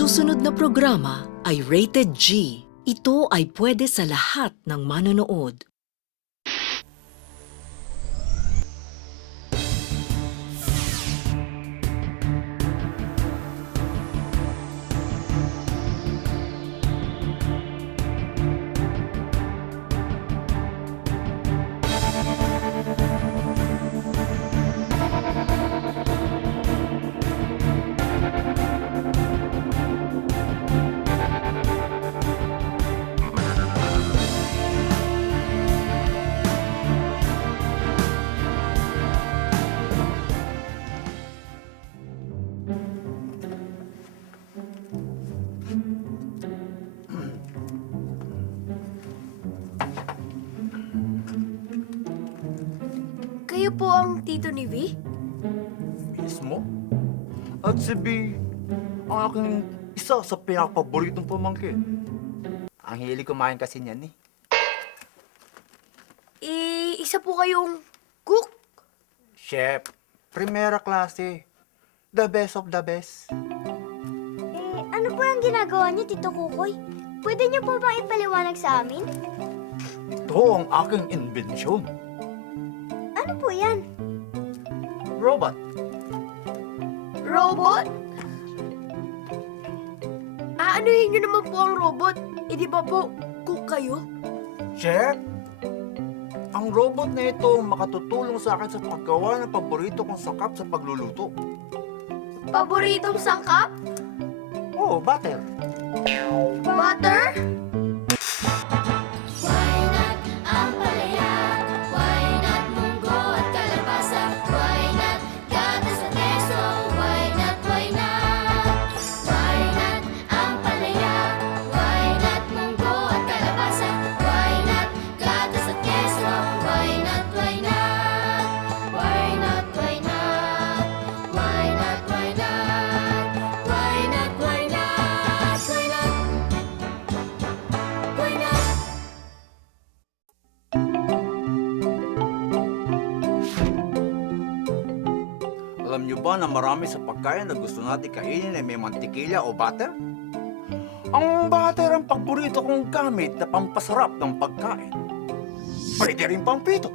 susunod na programa ay Rated G. Ito ay pwede sa lahat ng manonood. Kayo po ang tito ni V? Mismo? At si B, ang aking isa sa pinakapaboritong pamangkin. Ang hilig kumain kasi niyan eh. Isa po kayong cook? Chef, primera klase. The best of the best. Ano po ang ginagawa niyo, Tito Kukoy? Pwede niyo po bang ipaliwanag sa amin? Ito ang aking imbensyon. Ano po yan? Robot. Robot? Aanuhin niyo naman po ang robot. Di ba po, cook kayo? Chef, ang robot na ito makatutulong sa akin sa paggawa ng paborito kong sangkap sa pagluluto. Paboritong sangkap? Oh, butter. Butter? Alam niyo ba na marami sa pagkain na gusto natin kainin ay may mantikilya o butter? Ang butter ang paborito kong gamit na pampasarap ng pagkain. Pwede rin pampito.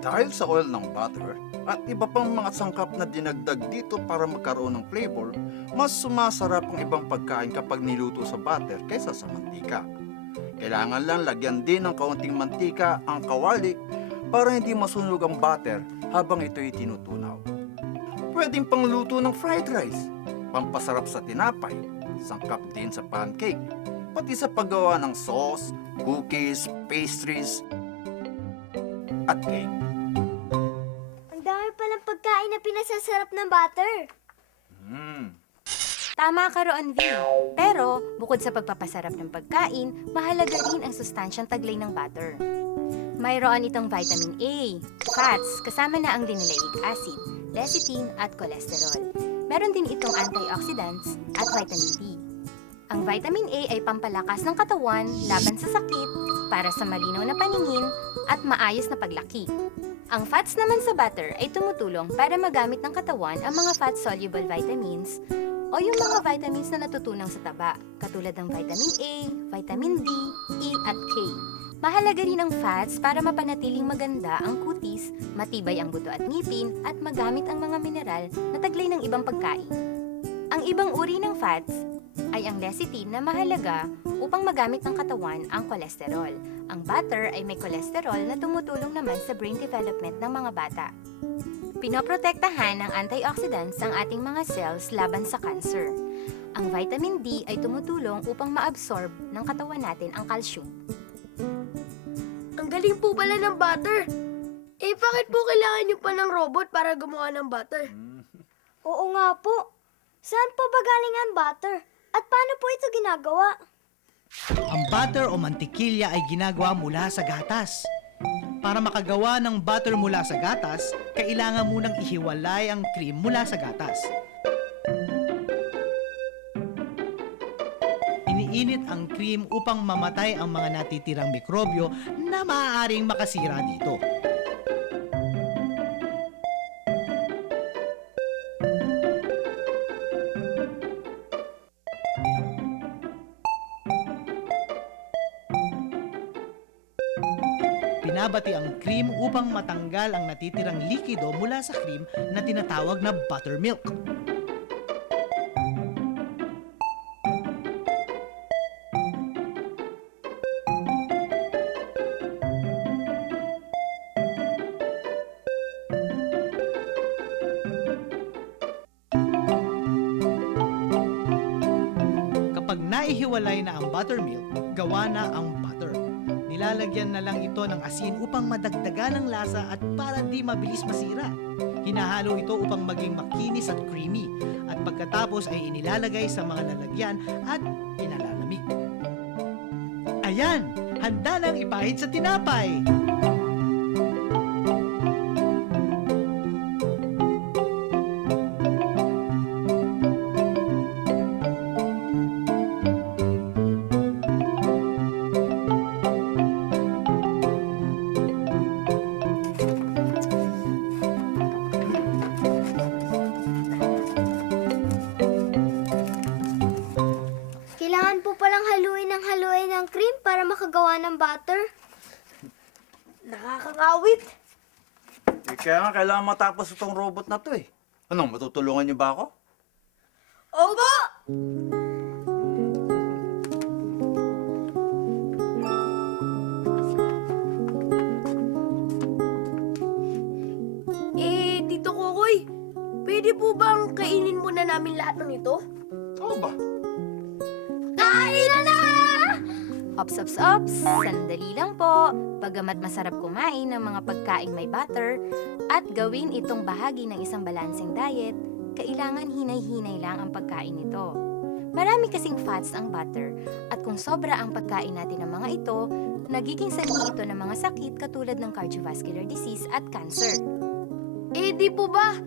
Dahil sa oil ng butter at iba pang mga sangkap na dinagdag dito para magkaroon ng flavor, mas sumasarap ang ibang pagkain kapag niluto sa butter kaysa sa mantika. Kailangan lang lagyan din ng kaunting mantika ang kawali para hindi masunog ang butter habang ito'y tinutunaw. Pwedeng pangluto ng fried rice, pampasarap sa tinapay, sangkap din sa pancake, pati sa paggawa ng sauce, cookies, pastries, at cake. Ang dami palang pagkain na pinasasarap ng butter. Tama ka roon, V. Pero, bukod sa pagpapasarap ng pagkain, mahalaga rin ang sustansyang taglay ng butter. Mayroon itong vitamin A, fats, kasama na ang linoleic acid, lecithin at cholesterol. Meron din itong antioxidants at vitamin D. Ang vitamin A ay pampalakas ng katawan laban sa sakit, para sa malinaw na paningin at maayos na paglaki. Ang fats naman sa butter ay tumutulong para magamit ng katawan ang mga fat-soluble vitamins o yung mga vitamins na natutunaw sa taba, katulad ng vitamin A, vitamin D, E at K. Mahalaga rin ang fats para mapanatiling maganda ang kutis, matibay ang buto at ngipin, at magamit ang mga mineral na taglay ng ibang pagkain. Ang ibang uri ng fats ay ang lecithin na mahalaga upang magamit ng katawan ang kolesterol. Ang butter ay may kolesterol na tumutulong naman sa brain development ng mga bata. Pinoprotektahan ng antioxidants ang ating mga cells laban sa cancer. Ang vitamin D ay tumutulong upang maabsorb ng katawan natin ang calcium. Ang galing po pala ng butter. Bakit po kailangan niyo pa ng robot para gumawa ng butter? Oo nga po. Saan po ba galing ang butter? At paano po ito ginagawa? Ang butter o mantikilya ay ginagawa mula sa gatas. Para makagawa ng butter mula sa gatas, kailangan munang ihiwalay ang cream mula sa gatas. Iniinit ang cream upang mamatay ang mga natitirang mikrobyo na maaaring makasira dito. ibinabati ang cream upang matanggal ang natitirang likido mula sa cream na tinatawag na buttermilk. Kapag naihiwalay na ang buttermilk, gawa na ang butter. Nilalagyan na lang ito ng asin upang madagdagan ang lasa at para di mabilis masira. Hinahalo ito upang maging makinis at creamy at pagkatapos ay inilalagay sa mga lalagyan at pinalalamig. Ayan! Handa nang ipahid sa tinapay! Kailangan po palang haluin ng cream para makagawa ng butter. Nakakangawit. Kaya nga kailangan matapos itong robot na to eh. Ano, matutulungan niyo ba ako? Opo! Tito Kokoy, pwede po bang kainin muna namin lahat ng ito? Oo ba? Kain na! Ops, ops, ops! Sandali lang po. Bagamat masarap kumain ng mga pagkaing may butter at gawin itong bahagi ng isang balancing diet, kailangan hinay-hinay lang ang pagkain nito. Marami kasing fats ang butter at kung sobra ang pagkain natin ng mga ito, nagiging sanhi ito ng mga sakit katulad ng cardiovascular disease at cancer. Di po ba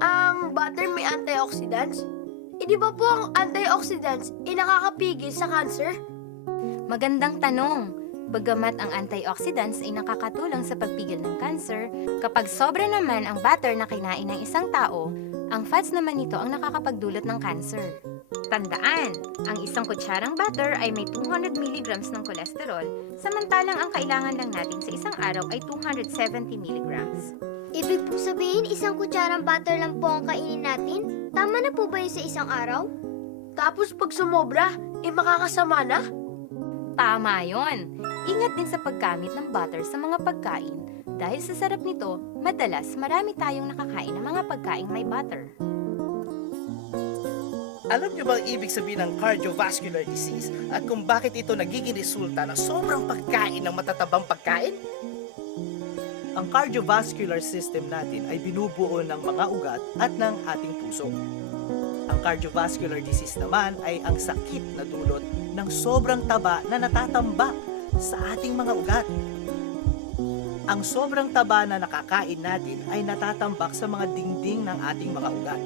ang butter may antioxidants? Di ba po ang antioxidants nakakapigil sa cancer? Magandang tanong. Bagamat ang antioxidants ay nakakatulong sa pagpigil ng cancer, kapag sobra naman ang butter na kinain ng isang tao, ang fats naman nito ang nakakapagdulot ng cancer. Tandaan, ang isang kutsarang butter ay may 200 mg ng kolesterol, samantalang ang kailangan lang natin sa isang araw ay 270 mg. Ibig po sabihin, isang kutsarang butter lang po ang kainin natin? Tama na po ba yun sa isang araw? Tapos pag sumobra, makakasama na? Tama yon. Ingat din sa paggamit ng butter sa mga pagkain. Dahil sa sarap nito, madalas marami tayong nakakain ng mga pagkaing may butter. Alam niyo ba ang ibig sabihin ng cardiovascular disease at kung bakit ito nagiging resulta ng sobrang pagkain ng matatabang pagkain? Ang cardiovascular system natin ay binubuo ng mga ugat at ng ating puso. Ang cardiovascular disease naman ay ang sakit na dulot ng sobrang taba na natatambak sa ating mga ugat. Ang sobrang taba na nakakain natin ay natatambak sa mga dingding ng ating mga ugat.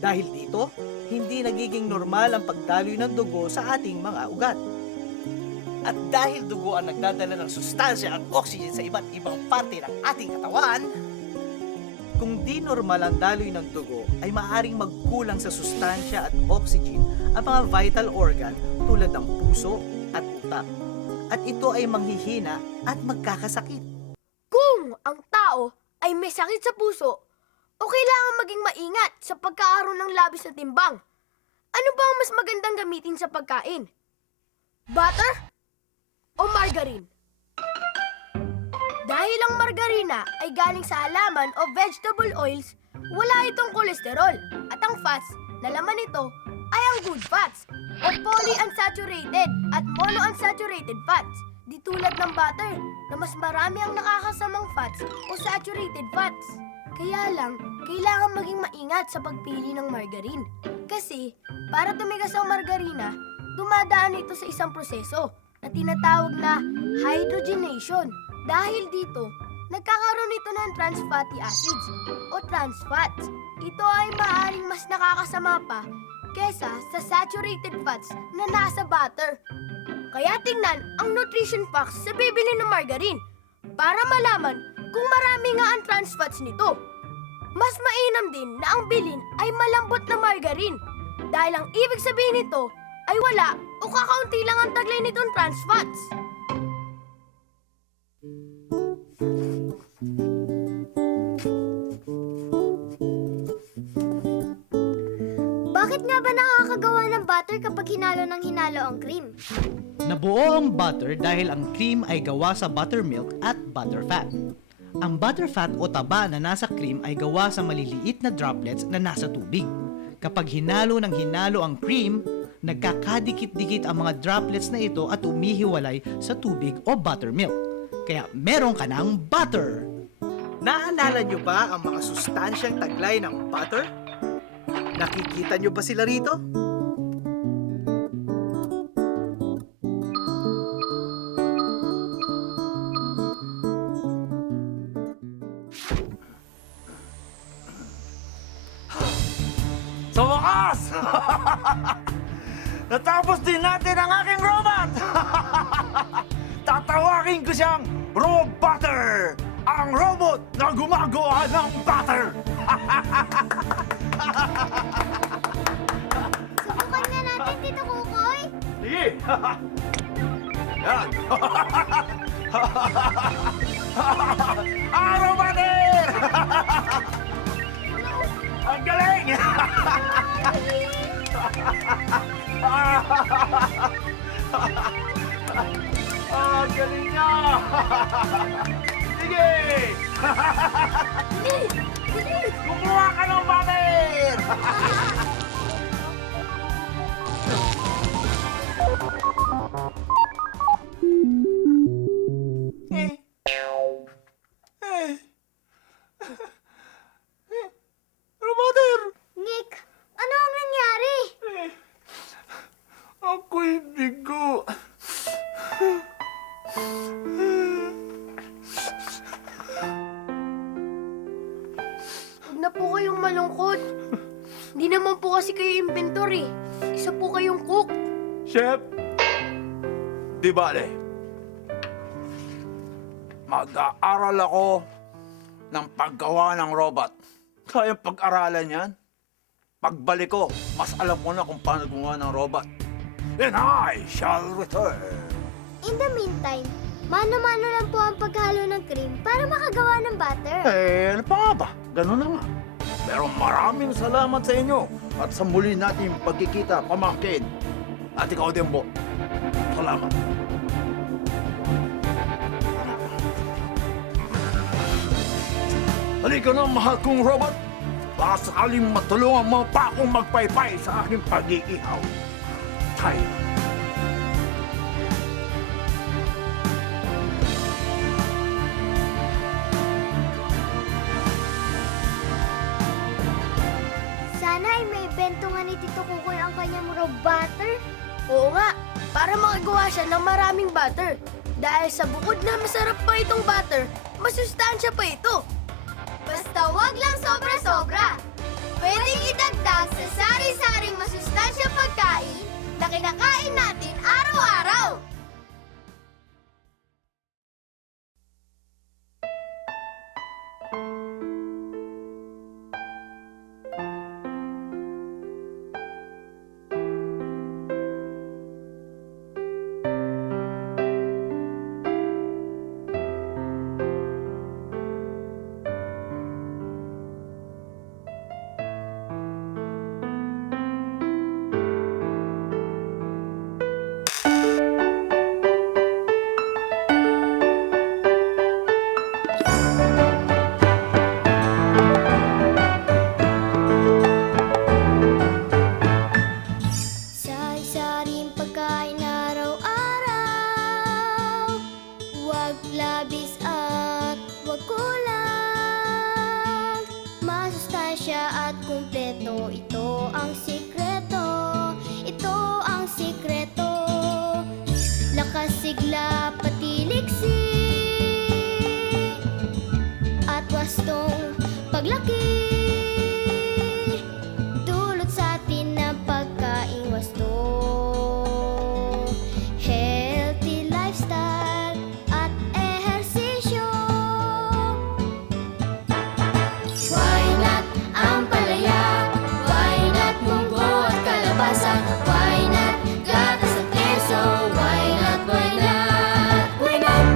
Dahil dito, hindi nagiging normal ang pagdaloy ng dugo sa ating mga ugat. At dahil dugo ang nagdadala ng sustansya at oxygen sa iba't ibang parte ng ating katawan, Kung di normal ang daloy ng dugo, ay maaaring magkulang sa sustansya at oxygen ang mga vital organ tulad ng puso at utak. At ito ay manghihina at magkakasakit. Kung ang tao ay may sakit sa puso, o kailangan maging maingat sa pagkakaroon ng labis na timbang, ano ba ang mas magandang gamitin sa pagkain? Butter o margarine? Dahil ang margarina ay galing sa halaman o vegetable oils, wala itong kolesterol. At ang fats na laman nito ay ang good fats o polyunsaturated at monounsaturated fats. Di tulad ng butter na mas marami ang nakakasamang fats o saturated fats. Kaya lang, kailangan maging maingat sa pagpili ng margarine. Kasi, para tumigas ang margarina, dumadaan ito sa isang proseso na tinatawag na hydrogenation. Dahil dito, nagkakaroon ito ng trans fatty acids o trans fats. Ito ay maaaring mas nakakasama pa kesa sa saturated fats na nasa butter. Kaya tingnan ang nutrition facts sa bibili ng margarine para malaman kung marami nga ang trans fats nito. Mas mainam din na ang bilin ay malambot na margarine dahil ang ibig sabihin nito ay wala o kakaunti lang ang taglay nitong trans fats. Nabuo ang butter dahil ang cream ay gawa sa buttermilk at butterfat. Ang butterfat o taba na nasa cream ay gawa sa maliliit na droplets na nasa tubig. Kapag hinalo ng hinalo ang cream, nagkakadikit-dikit ang mga droplets na ito at umihiwalay sa tubig o buttermilk. Kaya meron ka ng butter! Naalala nyo ba ang mga sustansyang taglay ng butter? Nakikita nyo ba sila rito? Sa wakas! Natapos din natin ang aking robot! Tatawagin ko siyang Robotter! Ang robot na gumagawa ng butter! Subukan nga natin, Tito Kukoy. Sige! Yan! Robotter! Ang galing! Ang galing niya! Sige! Kumuha ka ng butter! Roboter! Nick, ano ang nangyari? Ako'y bigo. Huwag na po kayong malungkot. Hindi naman po kasi kayo inventor eh. Isa po kayong cook. Chef, di bale. Mag-aaral ako ng paggawa ng robot. Kaya pag-aralan yan. Pagbalik ko, mas alam ko na kung paano gumawa ng robot. And I shall return. In the meantime, mano-mano lang po ang paghalo ng cream para makagawa ng butter. Ano pa nga ba? Ganun na nga. Pero maraming salamat sa inyo at sa muli nating pagkikita, pamangkin. At ikaw din po. Salamat. Halika na, mahal kong robot. Baka sakaling matulungan mo pa akong magpaypay sa aking pag-iihaw. Tayo. Sana ay may bento nga ni Tito Kukoy ang kanyang butter. Oo nga, para makagawa siya ng maraming butter. Dahil sa bukod na masarap pa itong butter, masustansya pa ito. Basta wag lang sobra-sobra. Pwedeng idagdag sa sari-saring masustansya pagkain na kinakain natin araw-araw. Sari-saring pagkain araw-araw. Wag labis at wag kulang. Masustansya at kumpleto, ito ang sikreto. Ito ang sikreto. Lakas, sigla, pati liksi. At wastong paglaki. Dulot sa atin ng pagkain wasto. Healthy lifestyle at ehersisyo. Why not ang palaya? Why not munggo at kalabasa? Why not gatas at keso? Why not, why not, why not?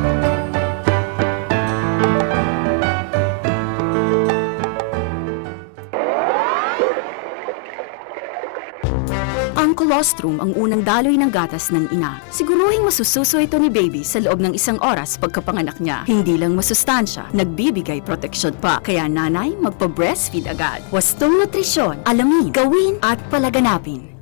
Ang colostrum ang unang daloy ng gatas ng ina. Siguruhing masususo ito ni baby sa loob ng 1 oras pagkapanganak niya. Hindi lang masustansya, nagbibigay proteksyon pa. Kaya nanay, magpa-breastfeed agad. Wastong nutrisyon, alamin, gawin at palaganapin.